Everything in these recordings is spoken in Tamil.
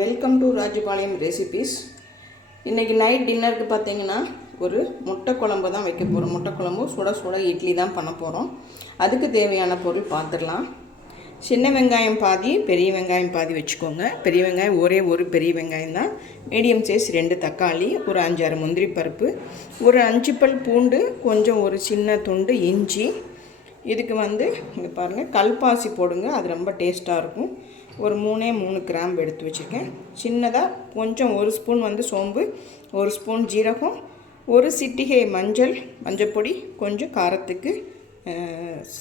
Welcome to Rajapalayam recipes. இன்றைக்கி நைட் டின்னருக்கு பார்த்தீங்கன்னா ஒரு முட்டை குழம்பு தான் வைக்க போகிறோம். முட்டை குழம்பு சுட சுட இட்லி தான் பண்ண போகிறோம். அதுக்கு தேவையான பொருள் பார்த்துடலாம். சின்ன வெங்காயம் பாதி, பெரிய வெங்காயம் பாதி வச்சுக்கோங்க. பெரிய வெங்காயம் ஒரே ஒரு பெரிய வெங்காயம் தான். மீடியம் சைஸ் 2 தக்காளி, ஒரு 5-6 முந்திரி பருப்பு, ஒரு 5 பல் பூண்டு, கொஞ்சம் ஒரு சின்ன துண்டு இஞ்சி. இதுக்கு இங்கே பாருங்கள், கல்பாசி போடுங்க, அது ரொம்ப டேஸ்ட்டாக இருக்கும். ஒரு 3 கிராம்பு எடுத்து வச்சுருக்கேன். சின்னதாக கொஞ்சம் 1 ஸ்பூன் சோம்பு, 1 ஸ்பூன் ஜீரகம், ஒரு சிட்டிகை மஞ்சள் பொடி, கொஞ்சம் காரத்துக்கு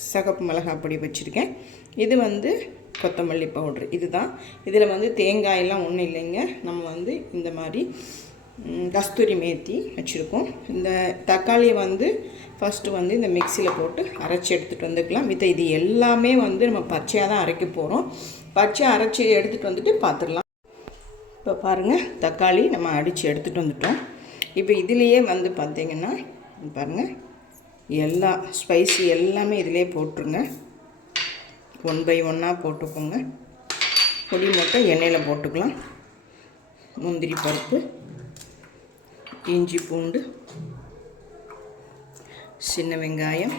சிகப்பு மிளகாய் பொடி வச்சுருக்கேன். இது கொத்தமல்லி பவுட்ரு. இதுதான். இதில் தேங்காயெல்லாம் ஒன்றும் இல்லைங்க. நம்ம இந்த மாதிரி கஸ்தூரி மேத்தி வச்சுருக்கோம். இந்த தக்காளியை ஃபஸ்ட்டு இந்த மிக்சியில் போட்டு அரைச்சி எடுத்துகிட்டு வந்துக்கலாம். இது எல்லாமே நம்ம பச்சையாக தான் அரைக்க போகிறோம். பச்சையாக அரைச்சி எடுத்துகிட்டு வந்துட்டு பார்த்துடலாம். இப்போ பாருங்கள், தக்காளி நம்ம அடித்து எடுத்துகிட்டு வந்துட்டோம். இப்போ இதுலேயே பார்த்திங்கன்னா பாருங்கள், எல்லா ஸ்பைசி எல்லாமே இதிலே போட்டுருங்க. 1 by 1 போட்டுக்கோங்க. பொடி மட்டும் எண்ணெயில் போட்டுக்கலாம். முந்திரி பருப்பு, இஞ்சி பூண்டு, சின்ன வெங்காயம்,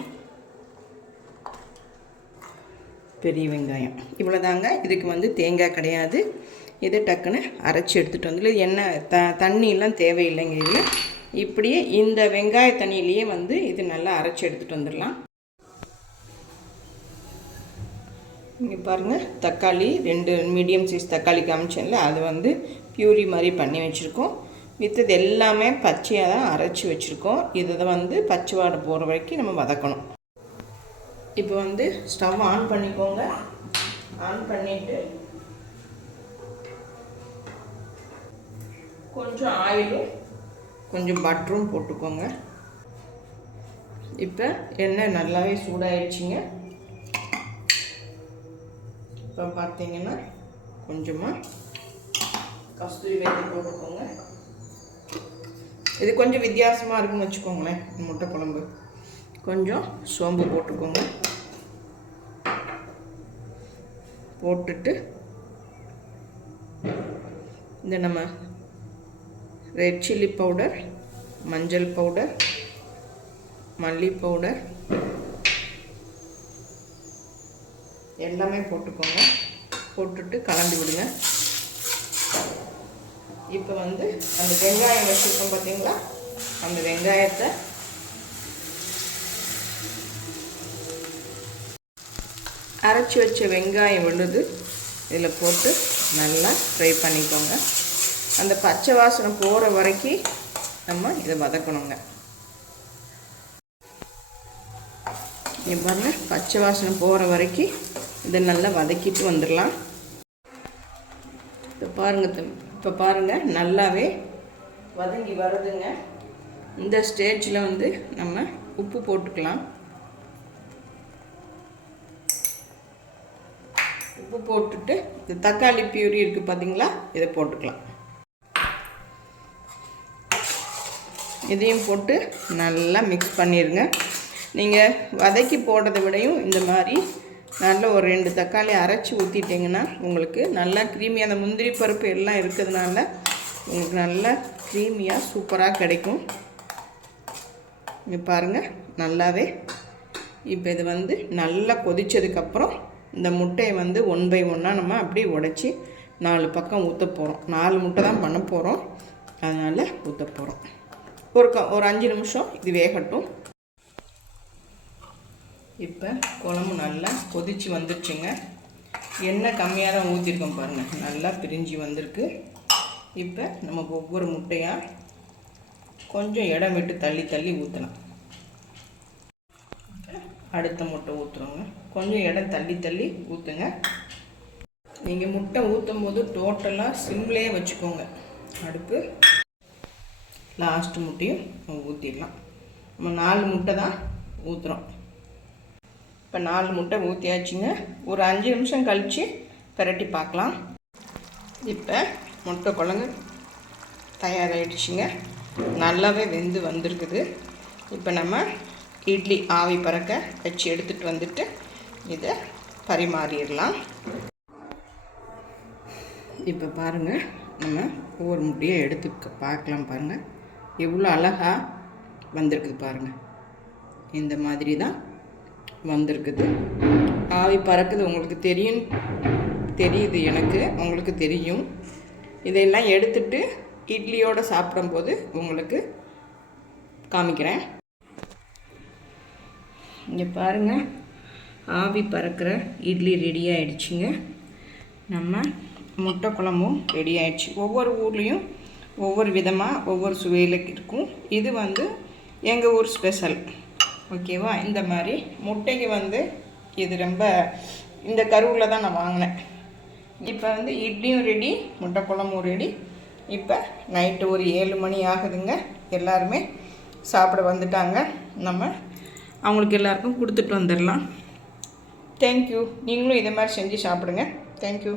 பெரிய வெங்காயம், இவ்வளோதாங்க. இதுக்கு தேங்காய் கிடையாது. இதை டக்குன்னு அரைச்சி எடுத்துகிட்டு வந்து எண்ணெய் தண்ணியெலாம் தேவையில்லைங்க. இதில் இப்படியே இந்த வெங்காய தண்ணியிலேயே இது நல்லா அரைச்சி எடுத்துகிட்டு வந்துடலாம். இங்கே பாருங்கள், தக்காளி 2 மீடியம் சைஸ் தக்காளி காமிச்சேன்ல, அது பியூரி மாதிரி பண்ணி வச்சுருக்கோம். மித்தது எல்லாமே பச்சையாக தான் அரைச்சி வச்சுருக்கோம். இதை பச்சை வாடை போகிற வரைக்கும் நம்ம வதக்கணும். இப்போ ஸ்டவ் ஆன் பண்ணிக்கோங்க. ஆன் பண்ணிவிட்டு கொஞ்சம் ஆயிலும் கொஞ்சம் பட்டரும் போட்டுக்கோங்க. இப்போ எண்ணெய் நல்லாவே சூடாயிடுச்சிங்க. இப்போ பார்த்தீங்கன்னா கொஞ்சமாக கஸ்தூரி மேத்தி போட்டுக்கோங்க. இது கொஞ்சம் வித்தியாசமாக இருக்குன்னு வச்சுக்கோங்களேன். முட்டை குழம்பு கொஞ்சம் சோம்பு போட்டுக்கோங்க. போட்டுட்டு இந்த நம்ம ரெட் சில்லி பவுடர், மஞ்சள் பவுடர், மல்லி பவுடர் எல்லாமே போட்டுக்கோங்க. போட்டுட்டு கலந்து விடுங்க. இப்போ அந்த வெங்காயம் வச்சுருக்கோம் பார்த்தீங்களா, அந்த வெங்காயத்தை அரைச்சி வச்ச வெங்காயம் இதில் போட்டு நல்லா ஃப்ரை பண்ணிக்கோங்க. அந்த பச்சை வாசனை போகிற வரைக்கும் நம்ம இதை வதக்கணுங்க. இங்கே பாருங்கள், பச்சை வாசனை போகிற வரைக்கும் இதை நல்லா வதக்கிட்டு வந்துடலாம். இப்போ பாருங்கள் நல்லாவே வதங்கி வருதுங்க. இந்த ஸ்டேஜில் நம்ம உப்பு போட்டுக்கலாம். உப்பு போட்டுட்டு இந்த தக்காளி பியூரி இருக்குது பார்த்தீங்களா, இதை போட்டுக்கலாம். இதையும் போட்டு நல்லா மிக்ஸ் பண்ணிடுங்க. நீங்கள் வதக்கி போடுறதை விடையும் இந்த மாதிரி நல்ல ஒரு 2 தக்காளி அரைச்சி ஊற்றிட்டிங்கன்னா உங்களுக்கு நல்லா க்ரீமியாக, அந்த முந்திரி பருப்பு எல்லாம் இருக்கிறதுனால உங்களுக்கு நல்லா க்ரீமியாக சூப்பராக கிடைக்கும். இங்கே பாருங்கள் நல்லாவே. இப்போ இது நல்லா கொதித்ததுக்கப்புறம் இந்த முட்டையை 1 by 1 நம்ம அப்படியே உடைச்சி 4 பக்கம் ஊற்ற போகிறோம். 4 முட்டை தான் பண்ண போகிறோம், அதனால் ஊற்ற போகிறோம். ஒரு 5 நிமிஷம் இது வேகட்டும். இப்போ குழம்பு நல்லா கொதித்து வந்துடுச்சுங்க. எண்ணெய் கம்மியாக தான் ஊற்றிருக்கோம் பாருங்கள், நல்லா பிரிஞ்சு வந்திருக்கு. இப்போ நம்ம ஒவ்வொரு முட்டையாக கொஞ்சம் இடம் விட்டு தள்ளி ஊற்றலாம். அடுத்த முட்டை ஊற்றுறோங்க. கொஞ்சம் இடம் தள்ளி ஊற்றுங்க. நீங்கள் முட்டை ஊற்றும் போது டோட்டலாக சிம்லேயே வச்சுக்கோங்க அடுப்பு. லாஸ்ட்டு முட்டையும் ஊற்றிடலாம். நம்ம 4 முட்டை தான் ஊற்றுறோம். இப்போ 4 முட்டை ஊற்றியாச்சுங்க. ஒரு 5 நிமிஷம் கழித்து பிரட்டி பார்க்கலாம். இப்போ முட்டை குழம்பு தயாராகிடுச்சுங்க. நல்லாவே வெந்து வந்திருக்குது. இப்போ நம்ம இட்லி ஆவி பறக்க வச்சு எடுத்துகிட்டு வந்துட்டு இதை பரிமாறிடலாம். இப்போ பாருங்கள், நம்ம ஒவ்வொரு முட்டையை எடுத்து பார்க்கலாம். பாருங்கள் எவ்வளோ அழகாக வந்திருக்குது பாருங்கள். இந்த மாதிரி தான் வந்திருக்குது. ஆவி பறக்குது, உங்களுக்கு தெரியுது, எனக்கு உங்களுக்கு தெரியும். இதையெல்லாம் எடுத்துட்டு இட்லியோடு சாப்பிடும்போது உங்களுக்கு காமிக்கிறேன். இங்கே பாருங்கள், ஆவி பறக்கிற இட்லி ரெடி ஆகிடுச்சிங்க. நம்ம முட்டை குழம்பும் ரெடி ஆகிடுச்சு. ஒவ்வொரு ஊர்லேயும் ஒவ்வொரு விதமாக ஒவ்வொரு சுவையில் இருக்கும். இது எங்கள் ஊர் ஸ்பெஷல். ஓகேவா? இந்த மாதிரி முட்டைக்கு இது ரொம்ப இந்த கருவில் தான் நான் வாங்கினேன். இப்போ இட்லியும் ரெடி, முட்டை குழம்பும் ரெடி. இப்போ நைட்டு ஒரு 7 மணி ஆகுதுங்க. எல்லாருமே சாப்பிட வந்துட்டாங்க. நம்ம அவங்களுக்கு எல்லாருக்கும் கொடுத்துட்டு வந்துடலாம். தேங்க்யூ. நீங்களும் இதை மாதிரி செஞ்சு சாப்பிடுங்க. தேங்க்யூ.